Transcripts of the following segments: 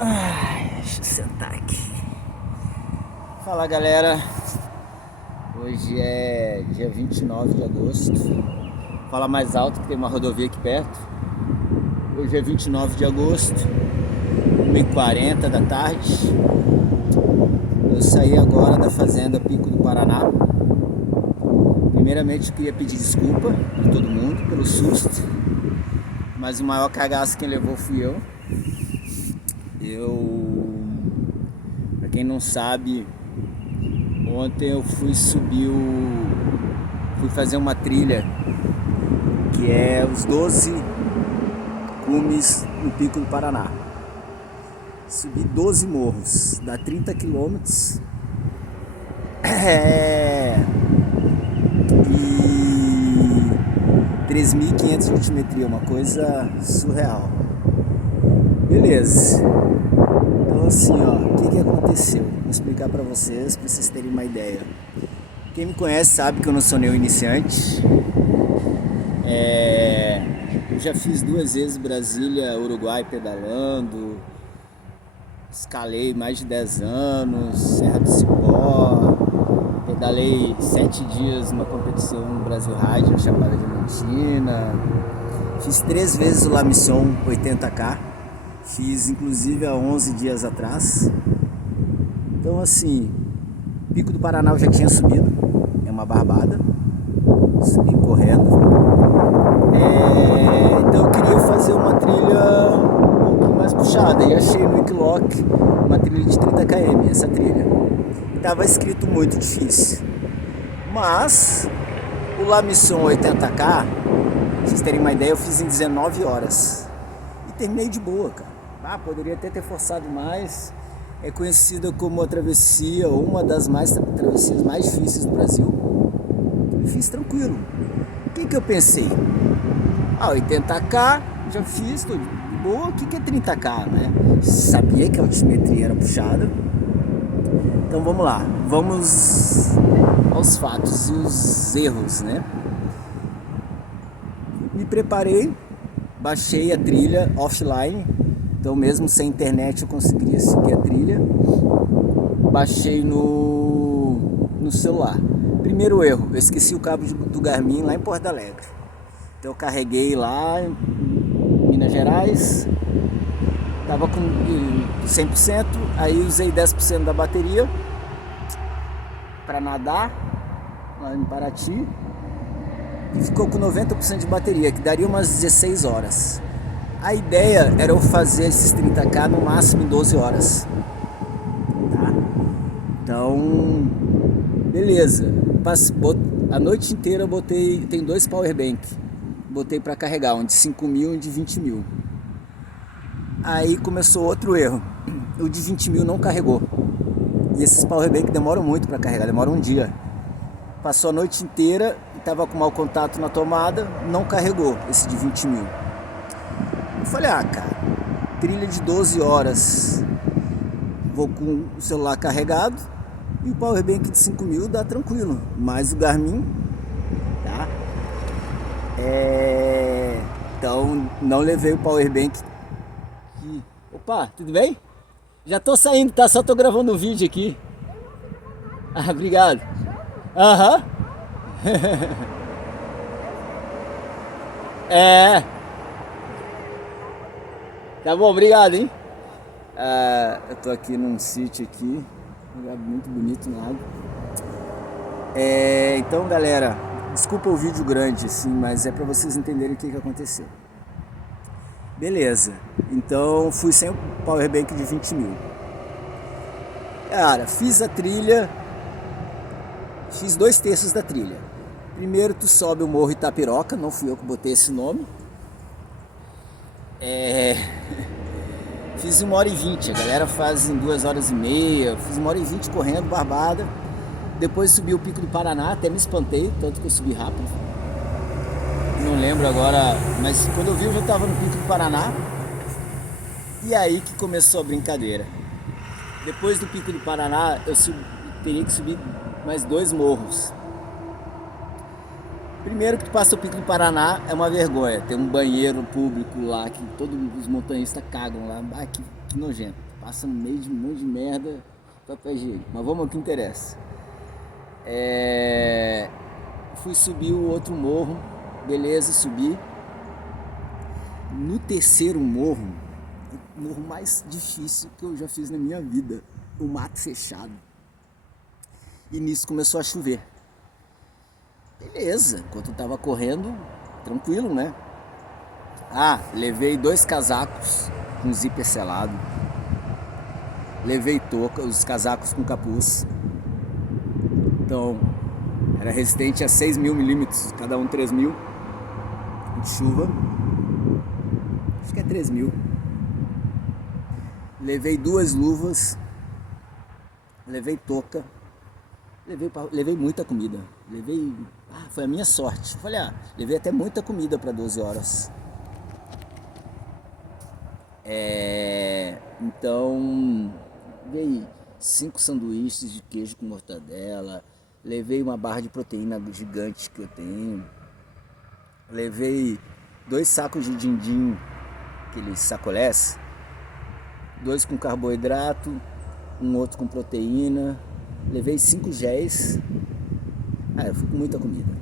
Deixa eu sentar aqui. Fala galera, hoje é dia 29 de agosto. Fala mais alto que tem uma rodovia aqui perto. Hoje é 29 de agosto, 1h40 da tarde. Eu saí agora da fazenda Pico do Paraná. Primeiramente eu queria pedir desculpa a todo mundo pelo susto, mas o maior cagaço quem levou fui eu. Pra quem não sabe, ontem eu fui fazer uma trilha que é os 12 cumes no Pico do Paraná. Subi 12 morros, dá 30 quilômetros. E 3.500 de altimetria, uma coisa surreal. Beleza. Então assim, ó, o que aconteceu? Vou explicar pra vocês terem uma ideia. Quem me conhece sabe que eu não sou nenhum iniciante. Eu já fiz 2 vezes Brasília, Uruguai pedalando. Escalei mais de 10 anos, Serra do Cipó. Pedalei 7 dias numa competição no Brasil Ride, na Chapada Diamantina. Fiz 3 vezes o La Mission 80K. Fiz inclusive há 11 dias atrás. Então assim, Pico do Paraná eu já tinha subido. É uma barbada. Subi correndo. Então eu queria fazer uma trilha um pouquinho mais puxada. E achei no Wikiloc uma trilha de 30 km. Essa trilha estava escrito muito difícil. Mas o La Mission 80K, pra vocês terem uma ideia, eu fiz em 19 horas. E terminei de boa, cara. Poderia até ter forçado mais. É conhecida como a travessia, ou uma das travessias mais difíceis do Brasil. E fiz tranquilo. O que eu pensei? 80K, já fiz, tô de boa. O que é 30K, né? Sabia que a altimetria era puxada. Então vamos lá. Vamos aos fatos e os erros, né? Me preparei, baixei a trilha offline. Então mesmo sem internet eu conseguiria seguir a trilha. Baixei no celular. Primeiro erro, eu esqueci o cabo do Garmin lá em Porto Alegre. Então eu carreguei lá em Minas Gerais. Tava com 100%, aí usei 10% da bateria para nadar lá em Paraty. E ficou com 90% de bateria, que daria umas 16 horas. A ideia era eu fazer esses 30K no máximo em 12 horas. Tá? Então, beleza. A noite inteira eu botei, tem 2 powerbank. Botei para carregar, um de 5.000 e um de 20.000. Aí começou outro erro. O de 20.000 não carregou. E esses powerbank demoram muito para carregar, demoram um dia. Passou a noite inteira e estava com mau contato na tomada, não carregou esse de 20.000. Eu falei, cara, trilha de 12 horas, vou com o celular carregado e o powerbank de 5.000 dá tranquilo, mas o Garmin, tá? Então não levei o powerbank. Opa, tudo bem? Já tô saindo, tá? Só tô gravando um vídeo aqui. Obrigado. Aham. Tá bom, obrigado, hein? Eu tô aqui num sítio aqui, um lugar muito bonito no lago. Então, galera, desculpa o vídeo grande, assim, mas é pra vocês entenderem o que aconteceu. Beleza, então fui sem o powerbank de 20.000. Cara, fiz a trilha, fiz 2/3 da trilha. Primeiro tu sobe o Morro Itapiroca, não fui eu que botei esse nome. Fiz 1h20, a galera faz em 2h30, fiz 1h20 correndo, barbada. Depois subi o Pico do Paraná, até me espantei, tanto que eu subi rápido. Não lembro agora, mas quando eu vi eu já estava no Pico do Paraná. E aí que começou a brincadeira. Depois do Pico do Paraná eu teria que subir mais 2 morros. Primeiro que tu passa o Pico do Paraná é uma vergonha. Tem um banheiro público lá que todos os montanhistas cagam lá. Que nojento. passa no meio de um monte de merda, papel higiênico. Mas vamos ao que interessa. Fui subir o outro morro, beleza, subi. No terceiro morro, o morro mais difícil que eu já fiz na minha vida, o mato fechado. E nisso começou a chover. Beleza, enquanto eu tava correndo, tranquilo, né? Levei 2 casacos com zíper selado. Levei touca, os casacos com capuz. Então, era resistente a 6.000 milímetros, cada um 3.000 de chuva. Acho que é 3.000. Levei 2 luvas. Levei touca. Levei muita comida. Foi a minha sorte. Falei, levei até muita comida para 12 horas. Então, levei 5 sanduíches de queijo com mortadela. Levei uma barra de proteína gigante que eu tenho. Levei 2 sacos de din-din, aqueles sacolés. 2 com carboidrato, um outro com proteína. Levei 5 géis. Eu fui com muita comida.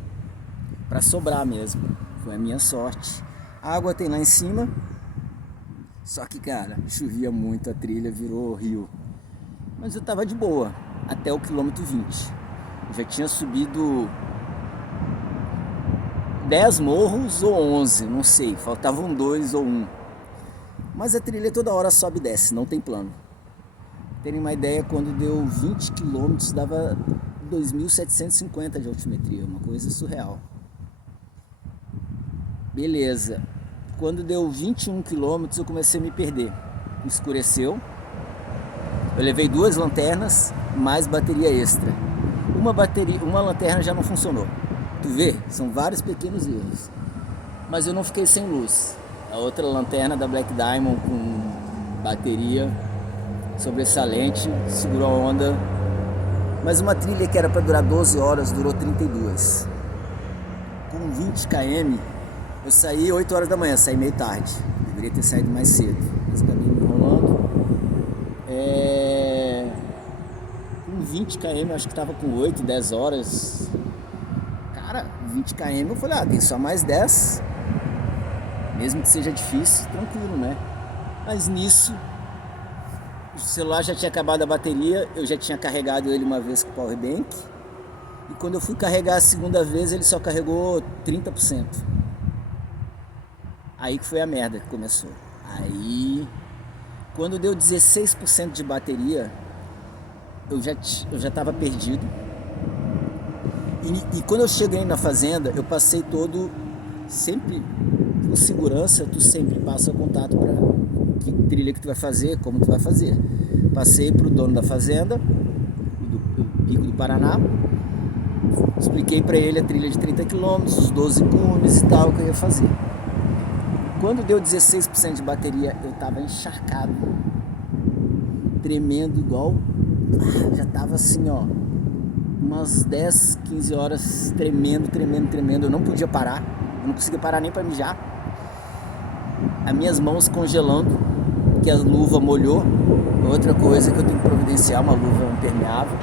Pra sobrar mesmo. Foi a minha sorte. A água tem lá em cima. Só que, cara, chovia muito, a trilha virou rio. Mas eu tava de boa, até o quilômetro 20. Eu já tinha subido 10 morros ou 11, não sei. Faltavam 2 ou 1. Mas a trilha toda hora sobe e desce, não tem plano. Terem uma ideia, quando deu 20 quilômetros, dava 2.750 de altimetria, uma coisa surreal. Beleza. Quando deu 21 quilômetros, eu comecei a me perder. Escureceu. Eu levei 2 lanternas, mais bateria extra. Uma lanterna já não funcionou. Tu vê? São vários pequenos erros. Mas eu não fiquei sem luz. A outra lanterna da Black Diamond com bateria sobressalente, segurou a onda. Mas uma trilha que era para durar 12 horas, durou 32. Com 20 km, eu saí 8 horas da manhã, saí meio tarde. Deveria ter saído mais cedo, mas acabei me enrolando. Com 20 km, acho que estava com 8, 10 horas. Cara, 20 km, eu falei, tem só mais 10. Mesmo que seja difícil, tranquilo, né? Mas nisso, o celular já tinha acabado a bateria, eu já tinha carregado ele uma vez com o powerbank. E quando eu fui carregar a segunda vez, ele só carregou 30%. Aí que foi a merda que começou. Aí, quando deu 16% de bateria, eu já estava perdido. E quando eu cheguei na fazenda, eu passei todo, sempre com segurança, tu sempre passa o contato para que trilha que tu vai fazer, como tu vai fazer. Passei pro dono da fazenda, do Pico do Paraná, expliquei para ele a trilha de 30 km, os 12 cumes e tal que eu ia fazer. Quando deu 16% de bateria, eu tava encharcado, tremendo igual, já tava assim, umas 10, 15 horas tremendo, eu não podia parar, eu não conseguia parar nem para mijar. As minhas mãos congelando, que a luva molhou. Outra coisa que eu tenho que providenciar, uma luva impermeável.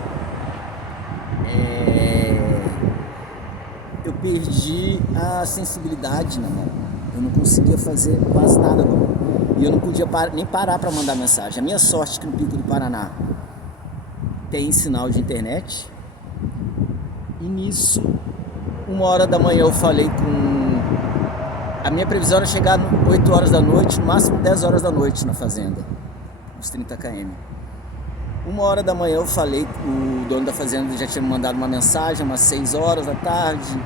Eu perdi a sensibilidade na mão. Eu não conseguia fazer quase nada com ela. E eu não podia nem parar para mandar mensagem. A minha sorte é que no Pico do Paraná tem sinal de internet. E nisso, 1h da manhã eu falei com... A minha previsão era chegar 8 horas da noite, no máximo 10 horas da noite na fazenda, uns 30 km. 1h da manhã eu falei, o dono da fazenda já tinha me mandado uma mensagem, umas 6 horas da tarde,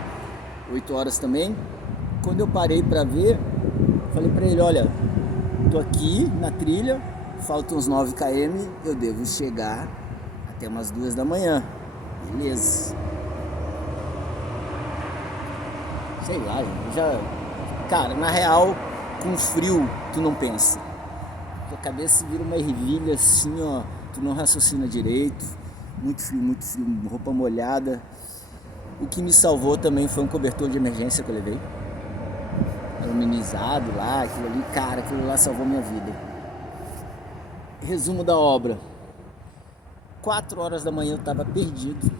8 horas também. Quando eu parei para ver, falei para ele, olha, tô aqui na trilha, faltam uns 9 km, eu devo chegar até umas 2 da manhã. Beleza. Sei lá, eu já... Cara, na real, com frio, tu não pensa. Tua cabeça vira uma ervilha assim, tu não raciocina direito. Muito frio, roupa molhada. O que me salvou também foi um cobertor de emergência que eu levei. Aluminizado lá, aquilo ali, cara, aquilo lá salvou minha vida. Resumo da obra. 4 horas da manhã eu estava perdido.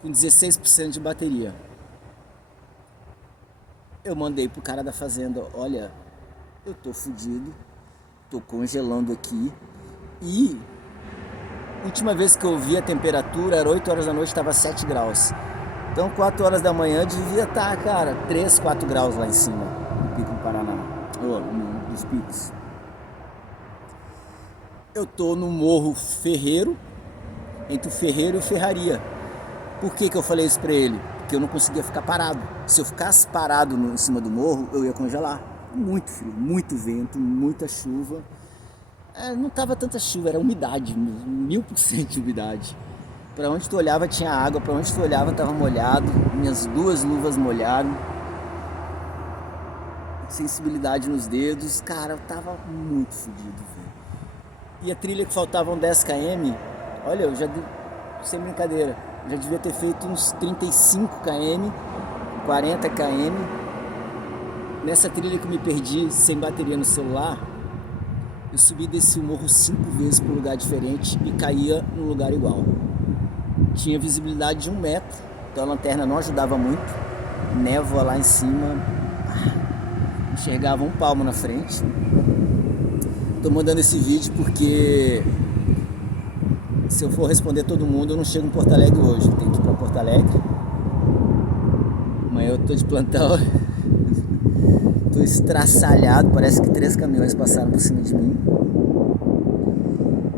Com 16% de bateria. Eu mandei pro cara da fazenda, olha, eu tô fudido, tô congelando aqui. E última vez que eu vi a temperatura era 8 horas da noite, estava 7 graus. Então 4 horas da manhã devia estar, cara, 3, 4 graus lá em cima, no Pico do Paraná, nos picos. Eu tô no Morro Ferreiro, entre o Ferreiro e o Ferraria. Por que eu falei isso pra ele? Porque eu não conseguia ficar parado. Se eu ficasse parado em cima do morro, eu ia congelar. Muito frio, muito vento, muita chuva. Não tava tanta chuva, era umidade, 1000% de umidade. Pra onde tu olhava tinha água, pra onde tu olhava tava molhado. Minhas 2 luvas molharam. Sensibilidade nos dedos. Cara, eu tava muito fodido, velho. E a trilha que faltavam 10 km, olha, eu já, sem brincadeira, já devia ter feito uns 35 km, 40 km. Nessa trilha que eu me perdi sem bateria no celular, eu subi e desci o morro 5 vezes para um lugar diferente e caía no lugar igual. Tinha visibilidade de 1 metro, então a lanterna não ajudava muito. Névoa lá em cima, enxergava um palmo na frente. Tô mandando esse vídeo porque se eu for responder todo mundo, eu não chego em Porto Alegre hoje. Eu tenho que ir pra Porto Alegre. Amanhã eu tô de plantão. Tô estraçalhado, parece que 3 caminhões passaram por cima de mim.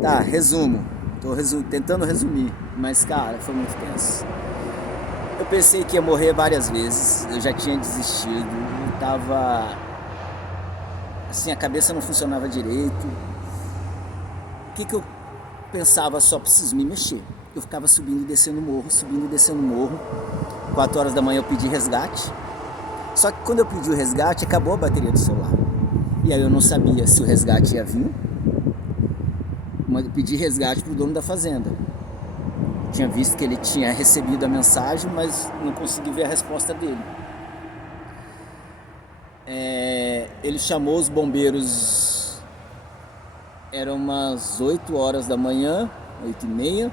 Tá, resumo. Tô tentando resumir, mas cara, foi muito tenso. Eu pensei que ia morrer várias vezes, eu já tinha desistido, eu tava... assim, a cabeça não funcionava direito. O que eu pensava? Só preciso me mexer. Eu ficava subindo e descendo o morro, subindo e descendo o morro. 4 horas da manhã eu pedi resgate. Só que quando eu pedi o resgate, acabou a bateria do celular. E aí eu não sabia se o resgate ia vir. Eu pedi resgate pro dono da fazenda. Tinha visto que ele tinha recebido a mensagem, mas não consegui ver a resposta dele. Ele chamou os bombeiros, eram umas 8 horas da manhã, 8h30.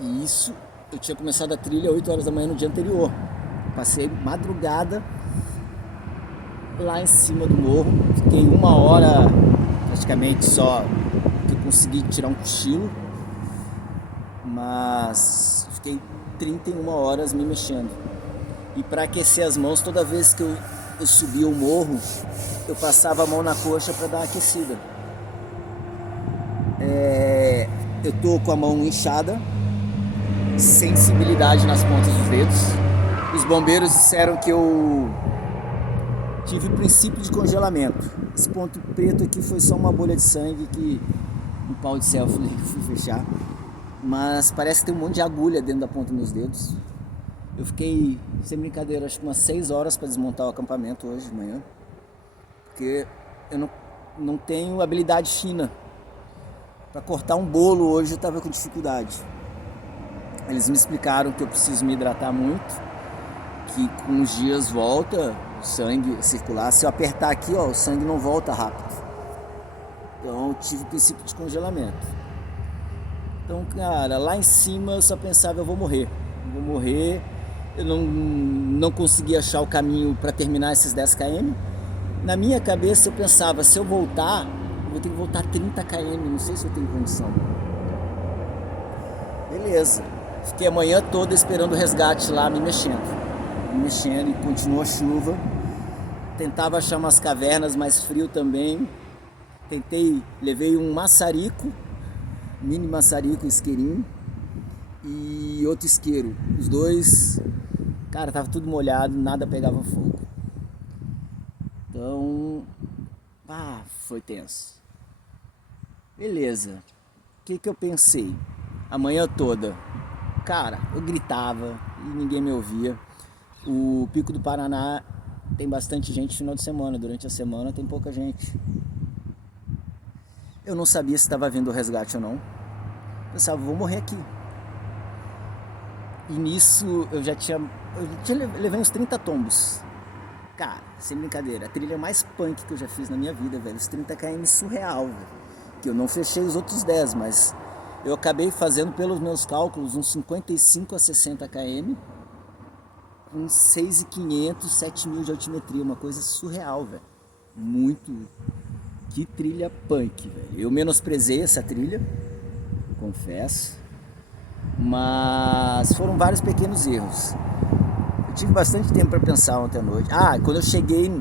E isso, eu tinha começado a trilha 8 horas da manhã no dia anterior. Passei madrugada lá em cima do morro, fiquei 1 hora praticamente só que eu consegui tirar um cochilo, mas fiquei 31 horas me mexendo. E para aquecer as mãos, toda vez que eu subia o morro, eu passava a mão na coxa para dar uma aquecida. Eu tô com a mão inchada, sensibilidade nas pontas dos dedos. Os bombeiros disseram que eu tive princípio de congelamento. Esse ponto preto aqui foi só uma bolha de sangue que um pau de selfie fui fechar. Mas parece que tem um monte de agulha dentro da ponta dos meus dedos. Eu fiquei, sem brincadeira, acho que umas 6 horas para desmontar o acampamento hoje de manhã. Porque eu não tenho habilidade fina. Para cortar um bolo hoje eu estava com dificuldade. Eles me explicaram que eu preciso me hidratar muito, que com os dias volta o sangue circular. Se eu apertar aqui, ó, o sangue não volta rápido. Então eu tive o princípio de congelamento. Então, cara, lá em cima eu só pensava, eu vou morrer. Eu não consegui achar o caminho para terminar esses 10 km. Na minha cabeça eu pensava, se eu voltar, eu vou ter que voltar 30 km, não sei se eu tenho condição. Beleza. Fiquei a manhã toda esperando o resgate lá, me mexendo e continua a chuva. Tentava achar umas cavernas, mais frio também. Levei um maçarico, mini maçarico, isqueirinho e outro isqueiro. Os dois, cara, tava tudo molhado, nada pegava fogo. Então, foi tenso. Beleza. O que eu pensei? A manhã toda, cara, eu gritava e ninguém me ouvia. O Pico do Paraná tem bastante gente no final de semana. Durante a semana tem pouca gente. Eu não sabia se estava vindo o resgate ou não. Pensava, vou morrer aqui. E nisso eu já tinha levei uns 30 tombos. Cara, sem brincadeira, a trilha mais punk que eu já fiz na minha vida, velho. Os 30 km surreal, velho. Que eu não fechei os outros 10, mas eu acabei fazendo, pelos meus cálculos, uns 55 a 60 km, uns 6.500, 7.000 de altimetria, uma coisa surreal, velho. Muito. Que trilha punk, velho. Eu menosprezei essa trilha, confesso, mas foram vários pequenos erros. Eu tive bastante tempo para pensar ontem à noite. Quando eu cheguei,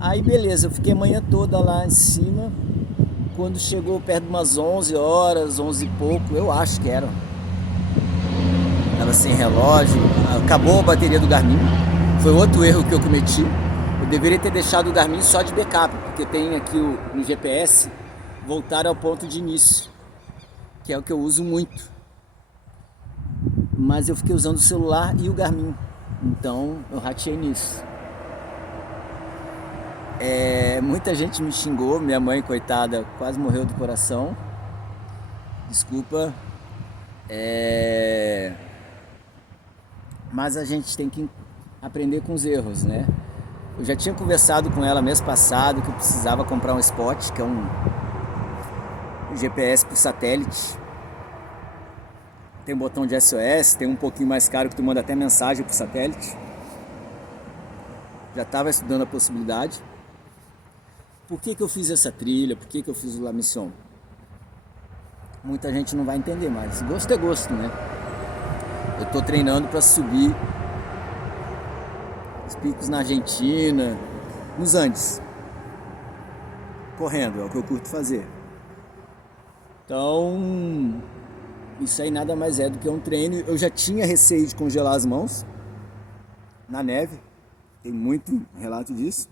aí beleza, eu fiquei a manhã toda lá em cima. Quando chegou perto de umas 11 horas, 11 e pouco, eu acho que era. Tava sem relógio, acabou a bateria do Garmin. Foi outro erro que eu cometi. Eu deveria ter deixado o Garmin só de backup, porque tem aqui no GPS voltar ao ponto de início, que é o que eu uso muito. Mas eu fiquei usando o celular e o Garmin. Então eu rateei nisso. Muita gente me xingou, minha mãe, coitada, quase morreu do coração. Desculpa. Mas a gente tem que aprender com os erros, né? Eu já tinha conversado com ela mês passado que eu precisava comprar um Spot, que é um GPS por satélite. Tem um botão de SOS, tem um pouquinho mais caro que tu manda até mensagem por satélite. Já estava estudando a possibilidade. Por que eu fiz essa trilha? Por que eu fiz o La Mission? Muita gente não vai entender, mas gosto é gosto, né? Eu estou treinando para subir os picos na Argentina, nos Andes. Correndo, é o que eu curto fazer. Então, isso aí nada mais é do que um treino. Eu já tinha receio de congelar as mãos na neve. Tem muito relato disso.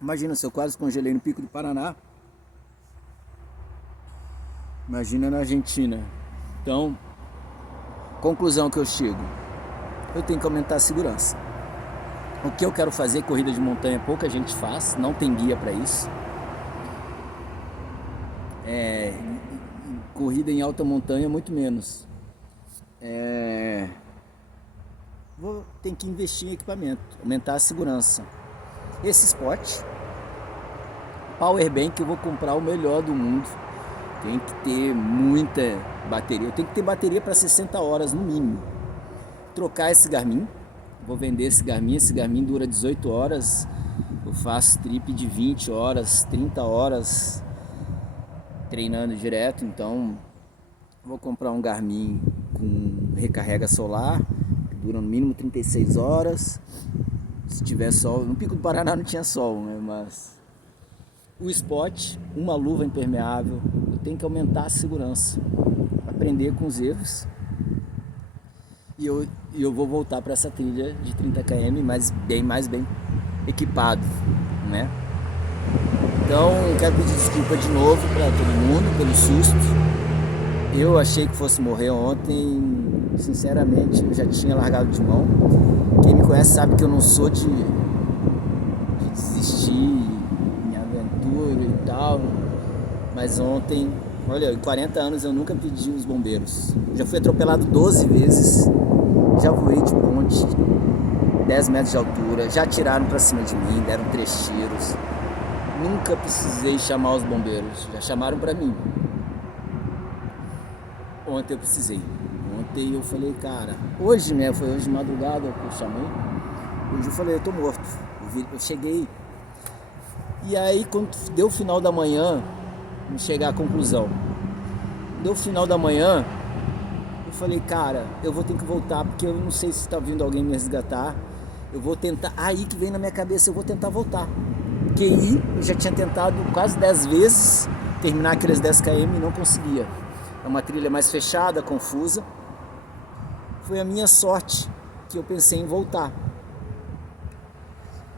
Imagina se eu quase congelei no Pico do Paraná. Imagina na Argentina. Então, conclusão que eu chego. Eu tenho que aumentar a segurança. O que eu quero fazer, corrida de montanha, pouca gente faz. Não tem guia para isso. Corrida em alta montanha, muito menos. Vou ter que investir em equipamento, aumentar a segurança. Esse Spot, Powerbank, eu vou comprar o melhor do mundo. Tem que ter muita bateria. Eu tenho que ter bateria para 60 horas no mínimo. Trocar esse Garmin. Vou vender esse Garmin. Esse Garmin dura 18 horas. Eu faço trip de 20 horas, 30 horas treinando direto. Então vou comprar um Garmin com recarrega solar, que dura no mínimo 36 horas. Se tiver sol, no Pico do Paraná não tinha sol, né? Mas o Spot, uma luva impermeável. Eu tenho que aumentar a segurança, aprender com os erros. E eu vou voltar para essa trilha de 30 km, mas mais bem equipado, né? Então eu quero pedir desculpa de novo para todo mundo pelo susto. Eu achei que fosse morrer ontem, sinceramente eu já tinha largado de mão. Quem me conhece sabe que eu não sou de desistir em aventura e tal. Mas ontem, olha, em 40 anos eu nunca pedi os bombeiros. Já fui atropelado 12 vezes, já voei de ponte, 10 metros de altura, já tiraram pra cima de mim, deram 3 tiros. Nunca precisei chamar os bombeiros, já chamaram pra mim. Ontem eu precisei. Ontem eu falei, cara, hoje, né, foi hoje de madrugada que eu chamei. Hoje eu falei, eu tô morto. Eu cheguei. E aí, quando deu o final da manhã, vamos chegar à conclusão. Deu o final da manhã, eu falei, cara, eu vou ter que voltar, porque eu não sei se tá vindo alguém me resgatar. Eu vou tentar, aí que vem na minha cabeça, eu vou tentar voltar. Porque aí eu já tinha tentado quase 10 vezes terminar aqueles 10 km e não conseguia. É uma trilha mais fechada, confusa. Foi a minha sorte que eu pensei em voltar.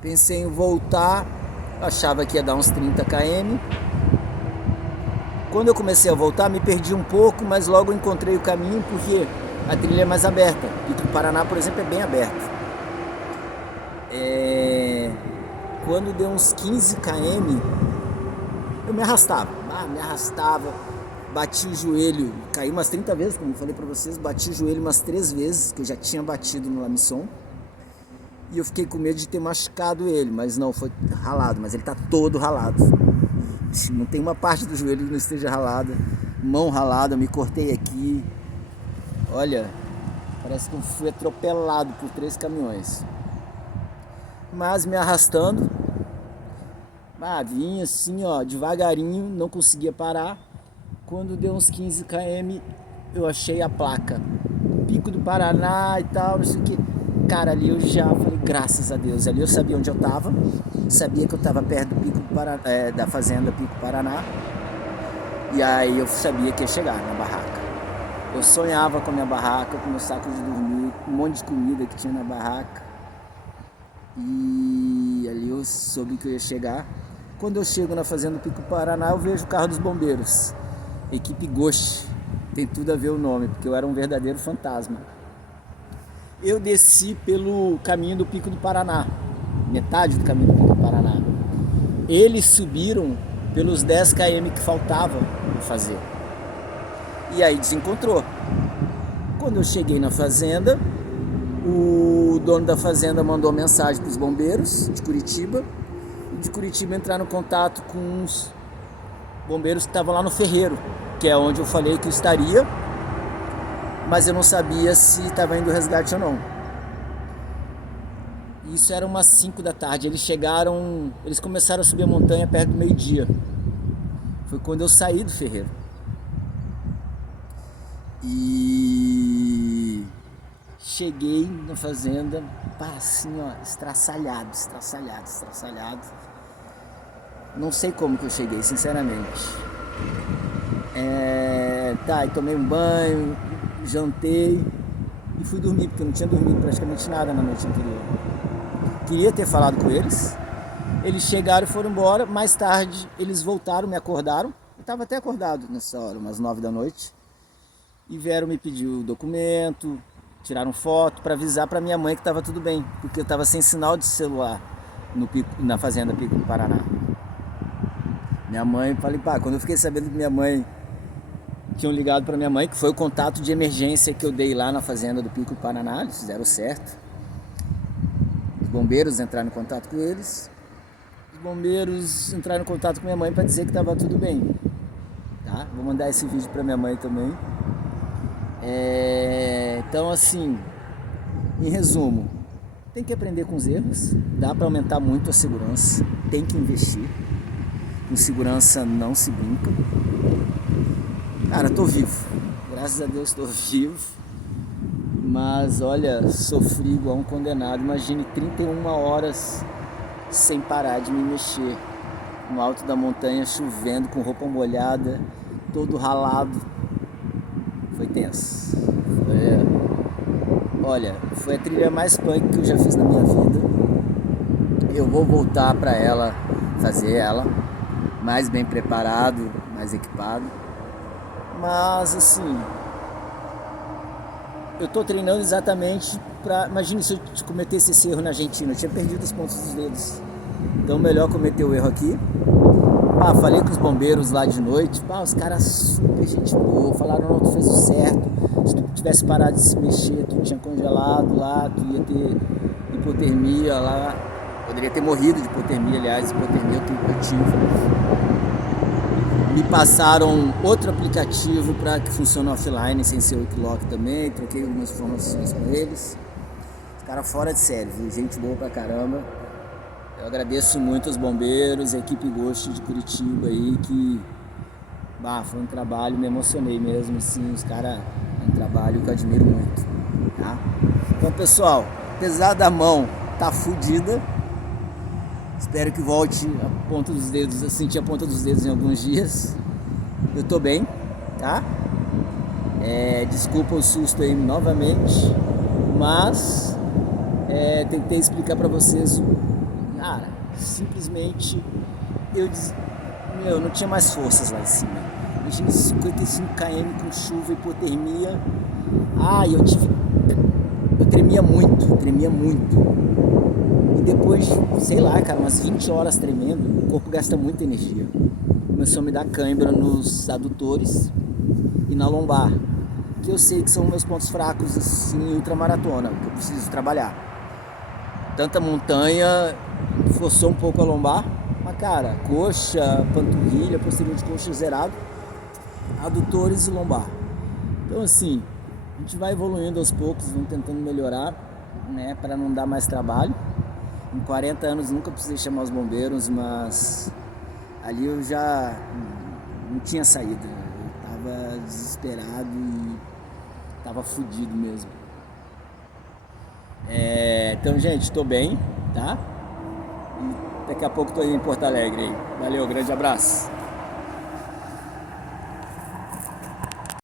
Pensei em voltar, achava que ia dar uns 30 km. Quando eu comecei a voltar, me perdi um pouco, mas logo encontrei o caminho, porque a trilha é mais aberta. E o Paraná, por exemplo, é bem aberto. Quando deu uns 15 km, eu me arrastava, bati o joelho, caí umas 30 vezes, como eu falei pra vocês, bati o joelho umas 3 vezes, que eu já tinha batido no La Mission. E eu fiquei com medo de ter machucado ele, mas não, foi ralado, mas ele tá todo ralado. Não tem uma parte do joelho que não esteja ralada. Mão ralada, me cortei aqui. Olha, parece que eu fui atropelado por 3 caminhões. Mas me arrastando, vinha assim, ó, devagarinho, não conseguia parar. Quando deu uns 15 km, eu achei a placa. Pico do Paraná e tal, não sei o que. Cara, ali eu já falei, graças a Deus. Ali eu sabia onde eu tava, sabia que eu tava perto do Pico do Paraná, da fazenda Pico Paraná. E aí eu sabia que ia chegar na barraca. Eu sonhava com a minha barraca, com meu saco de dormir, um monte de comida que tinha na barraca. E ali eu soube que eu ia chegar. Quando eu chego na fazenda Pico Paraná, eu vejo o carro dos bombeiros. Equipe Ghost. Tem tudo a ver o nome, porque eu era um verdadeiro fantasma. Eu desci pelo caminho do Pico do Paraná. Metade do caminho do Pico do Paraná. Eles subiram pelos 10 km que faltava fazer. E aí desencontrou. Quando eu cheguei na fazenda, o dono da fazenda mandou mensagem para os bombeiros de Curitiba. E de Curitiba entraram em contato com uns bombeiros que estavam lá no Ferreiro, que é onde eu falei que eu estaria, mas eu não sabia se estava indo resgate ou não. Isso era umas 5 da tarde. Eles começaram a subir a montanha perto do meio-dia. Foi quando eu saí do Ferreiro. E cheguei na fazenda, assim, ó, estraçalhado. Não sei como que eu cheguei, sinceramente. E tomei um banho, jantei e fui dormir, porque eu não tinha dormido praticamente nada na noite anterior. Queria ter falado com eles. Eles chegaram e foram embora. Mais tarde eles voltaram, me acordaram. Eu estava até acordado nessa hora, umas 9 da noite. E vieram me pedir o documento, tiraram foto para avisar para minha mãe que estava tudo bem, porque eu estava sem sinal de celular na fazenda Pico do Paraná. Minha mãe, falei, quando eu fiquei sabendo que minha mãe tinham ligado para minha mãe, que foi o contato de emergência que eu dei lá na fazenda do Pico do Paraná, eles fizeram certo. Os bombeiros entraram em contato com eles. Os bombeiros entraram em contato com minha mãe para dizer que estava tudo bem. Tá? Vou mandar esse vídeo para minha mãe também. Então, assim, em resumo, tem que aprender com os erros, dá para aumentar muito a segurança, tem que investir. Com segurança não se brinca. Cara, tô vivo, graças a Deus tô vivo. Mas olha, sofri igual um condenado. Imagine 31 horas sem parar de me mexer, no alto da montanha, chovendo, com roupa molhada, todo ralado. Foi tenso. Olha, foi a trilha mais punk que eu já fiz na minha vida. Eu vou voltar para ela, fazer ela mais bem preparado, mais equipado. Mas assim, eu tô treinando exatamente para... Imagina se eu cometesse esse erro na Argentina, eu tinha perdido os pontos dos dedos. Então melhor cometer o erro aqui. Falei com os bombeiros lá de noite, os caras super gente boa, falaram, não, tu fez o certo, se tu tivesse parado de se mexer, tu tinha congelado lá, tu ia ter hipotermia lá, poderia ter morrido de hipotermia, aliás, hipotermia eu tive. Me passaram outro aplicativo para que funcione offline, sem ser o Wikiloc também, troquei algumas informações com eles. Os caras fora de série, viu? Gente boa pra caramba. Eu agradeço muito aos bombeiros, a equipe Ghost de Curitiba aí, que foi um trabalho, me emocionei mesmo, assim, os caras, é um trabalho que eu admiro muito, tá? Então, pessoal, apesar da mão tá fodida, espero que volte a ponta dos dedos, a sentir a ponta dos dedos em alguns dias. Eu tô bem, tá? Desculpa o susto aí novamente, mas tentei explicar pra vocês. Cara, simplesmente eu não tinha mais forças lá em cima. Imagina 55 km com chuva, hipotermia. Eu tremia muito. E depois, sei lá, cara, umas 20 horas tremendo, o corpo gasta muita energia. Começou a me dar cãibra nos adutores e na lombar, que eu sei que são meus pontos fracos assim, em ultramaratona, que eu preciso trabalhar. tanta montanha, forçou um pouco a lombar. Mas cara, coxa, panturrilha, posterior de coxa zerado, adutores e lombar. Então assim, a gente vai evoluindo aos poucos, vamos tentando melhorar, né, para não dar mais trabalho. Em 40 anos nunca precisei chamar os bombeiros, mas ali eu já não tinha saída. Eu tava desesperado e tava fudido mesmo. Então, gente, tô bem, tá? E daqui a pouco tô aí em Porto Alegre aí. Valeu, grande abraço.